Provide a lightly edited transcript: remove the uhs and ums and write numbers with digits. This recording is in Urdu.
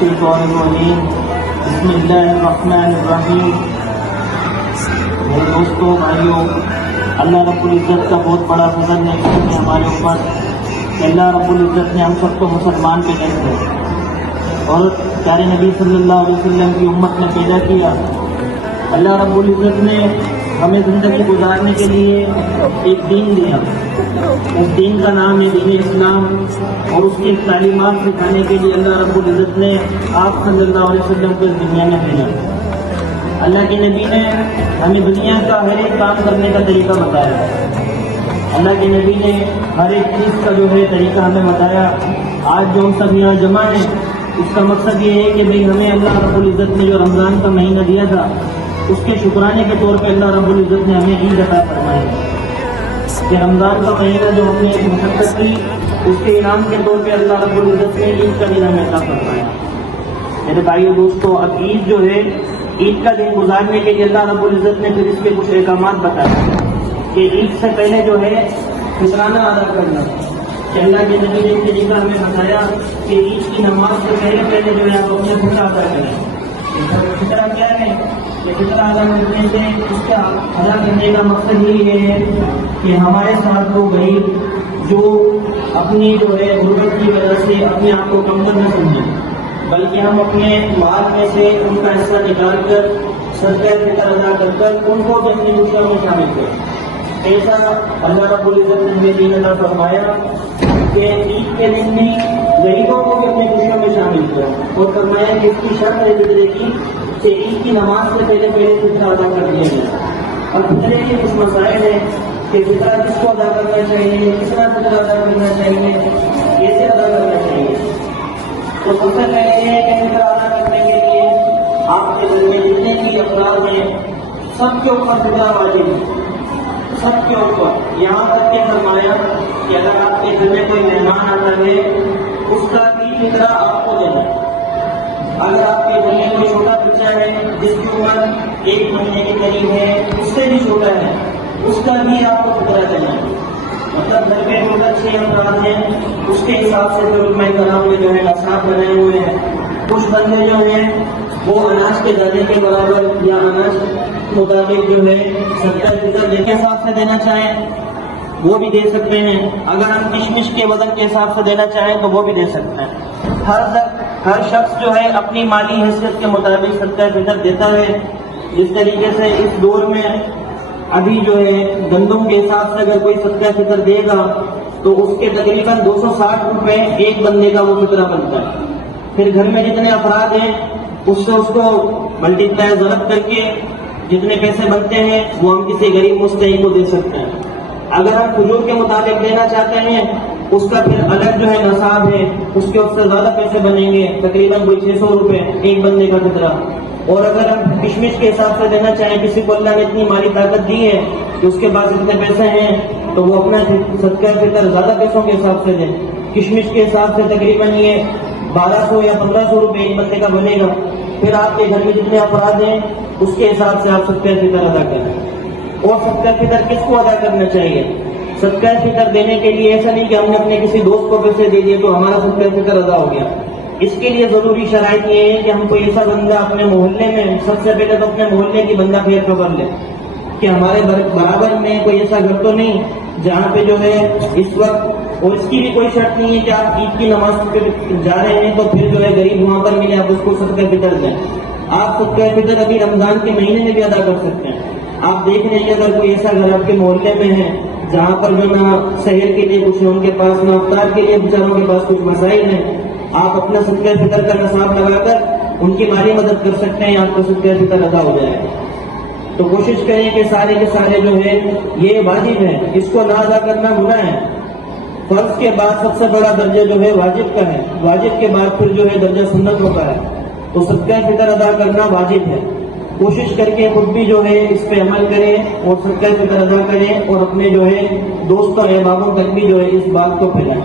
الشیطان الرجیم بسم اللہ الرحمن الرحیم۔ میرے دوستوں، بھائیوں، اللہ رب العزت کا بہت بڑا فضل ہے ہمارے اوپر کہ اللہ رب العزت نے ہم سب کو مسلمان کے جیسے اور پیارے نبی صلی اللہ علیہ وسلم کی امت میں پیدا کیا۔ اللہ رب العزت نے ہمیں زندگی گزارنے کے لیے ایک دین دیا، اس دین کا نام ہے دین اسلام، اور اس کی تعلیمات سکھانے کے لیے اللہ رب العزت نے آپ صلی اللہ علیہ وسلم کو اس دنیا میں بھیجا۔ اللہ کے نبی نے ہمیں دنیا کا ہر ایک کام کرنے کا طریقہ بتایا، اللہ کے نبی نے ہر ایک چیز کا جو ہے طریقہ ہمیں بتایا۔ آج جو ہم سب یہاں جمع ہیں، اس کا مقصد یہ ہے کہ بھئی ہمیں اللہ رب العزت نے جو رمضان کا مہینہ دیا تھا، اس کے شکرانے کے طور پہ اللہ رب العزت نے ہمیں عید عطا فرمائی کہ رمضان کا مہینہ جو ہم نے مشقت کی، اس کے انعام کے طور پہ اللہ رب العزت نے عید کا دن ہمیں عطا فرمایا۔ میرے بھائیو دوستو، اب عید جو ہے، عید کا دن گزارنے کے لیے اللہ رب العزت نے پھر اس کے کچھ احکامات بتایا کہ عید سے پہلے جو ہے فطرانہ ادا کرنا، کہ اللہ کے نبی نے ایک طریقہ ہمیں بتایا کہ عید کی نماز سے پہلے جو ہے آپ اپنے فطرہ ادا کریں۔ فطرہ کیا ہے؟ کہ فطرہ ادا کرنے سے اس کا ادا کرنے کا مقصد یہ ہے کہ ہمارے ساتھ وہ غریب جو اپنی جو ہے غربت کی وجہ سے اپنے آپ کو کمتر نہ سمجھیں، بلکہ ہم اپنے مال میں سے ان کا حصہ نکال کر صدقہ فطر ادا کر ان کو بھی اپنی خوشیوں میں شامل کریں۔ ایسا اللہ رب العزت نے ہمیں دین عطا فرمایا کہ عید کے دن میں غریبوں کو بھی اپنی خوشیوں میں شامل کریں، اور فرمایا کہ اس کی شرط ہے فطرے کی کہ عید کی نماز سے پہلے فطرہ ادا کر دیا گیا۔ اور فطرے کے کچھ مسائل ہیں کہ فطرہ کس کو ادا کرنا چاہیے، کس طرح فطرہ ادا کرنا چاہیے، کیسے ادا کرنا چاہیے۔ تو سب سے پہلے یہ ہے کہ فطرہ ادا کرنے کے لیے آپ کے گھر میں جتنے بھی افراد ہیں سب کے اوپر فطرہ واجب ہے، سب کے اوپر، یہاں تک کہ فرمایا کہ اگر آپ کے گھر میں کوئی مہمان آتا ہے اس کا بھی فطرہ آپ کو دینا ہے۔ اگر آپ کے گھر میں کوئی چھوٹا بچہ ہے جس کی عمر 1 مہینے کے قریب ہے، اس سے بھی چھوٹا ہے، اس کا بھی آپ کو فطرہ دینا ہے۔ مطلب گھر میں ٹوٹل 6 افراد ہیں، اس کے حساب سے جو علماء کرام نے جو ہے نصاب بنائے ہوئے ہیں۔ کچھ بندے جو ہیں وہ اناج کے دانے کے برابر یا اناج مطابق جو ہے صدقہ فطر کے حساب سے دینا چاہیں وہ بھی دے سکتے ہیں۔ اگر ہم کشمش کے وزن کے حساب سے دینا چاہیں تو وہ بھی دے سکتے ہیں۔ ہر شخص جو ہے اپنی مالی حیثیت کے مطابق صدقہ فطر دیتا ہے۔ جس طریقے سے اس دور میں ابھی جو ہے گندم کے حساب سے اگر کوئی صدقہ فطر دے گا تو اس کے تقریباً 260 روپے ایک بندے کا وہ فطرہ بنتا ہے۔ پھر گھر میں جتنے افراد ہیں اس سے اس کو ملٹی پلائی ضرب کر کے جتنے پیسے بنتے ہیں وہ ہم کسی غریب مستحق کو دے سکتے ہیں۔ اگر ہم کھجور کے مطابق دینا چاہتے ہیں اس کا پھر الگ جو ہے نصاب ہے، اس کے اس سے زیادہ پیسے بنیں گے، تقریباً کوئی 600 روپے ایک بندے کا فطرہ۔ اور اگر ہم کشمش کے حساب سے دینا چاہیں، کسی کو اللہ نے اتنی مالی طاقت دی ہے کہ اس کے پاس اتنے پیسے ہیں تو وہ اپنا صدقہ فطر زیادہ پیسوں کے حساب سے دیں۔ کشمش کے حساب سے تقریباً یہ 1200 یا 1500 روپے ایک بندے کا بنے گا۔ پھر آپ کے گھر میں جتنے افراد ہیں اس کے حساب سے آپ صدقہ فطر ادا کریں۔ اور صدقہ فطر کس کو ادا کرنا چاہیے؟ صدقہ فطر دینے کے لیے ایسا نہیں کہ ہم نے اپنے کسی دوست کو پیسے دے دیے تو ہمارا صدقہ فطر ادا ہو گیا۔ اس کے لیے ضروری شرائط یہ ہے کہ ہم کوئی ایسا بندہ اپنے محلے میں، سب سے پہلے تو اپنے محلے کی بندہ پھیر خبر لیں کہ ہمارے برابر میں کوئی ایسا گھر تو نہیں جہاں پہ جو ہے اس وقت، اور اس کی بھی کوئی شرط نہیں ہے کہ آپ عید کی نماز پہ جا رہے ہیں تو پھر جو ہے غریب وہاں پر ملے آپ اس کو صدقہ فطر دیں۔ آپ صدقہ فطر ابھی رمضان کے مہینے میں بھی ادا کر سکتے ہیں۔ آپ دیکھ رہے ہیں اگر کوئی ایسا گھر آپ کے محلے میں ہے جہاں پر جو نہ سحر کے لیے کچھ ہے ان کے پاس، نہ افطار کے لیے بیچاروں کے پاس کچھ مسائل ہیں، آپ اپنا صدقہ فطر کا نصاب لگا کر ان کی مالی مدد کر سکتے ہیں، آپ کا صدقہ فطر ادا ہو جائے گا۔ تو کوشش کریں کہ سارے کے سارے جو ہے یہ واجب ہے، اس کو نہ ادا کرنا گناہ ہے۔ فرض کے بعد سب سے بڑا درجہ جو ہے واجب کا ہے، واجب کے بعد پھر جو ہے درجہ سنت ہوتا ہے، تو صدقہ فطر ادا کرنا واجب ہے۔ کوشش کر کے خود بھی جو ہے اس پہ عمل کریں اور صدقہ فطر ادا کریں، اور اپنے جو ہے دوستوں احبابوں تک بھی جو ہے اس بات کو پھیلائیں۔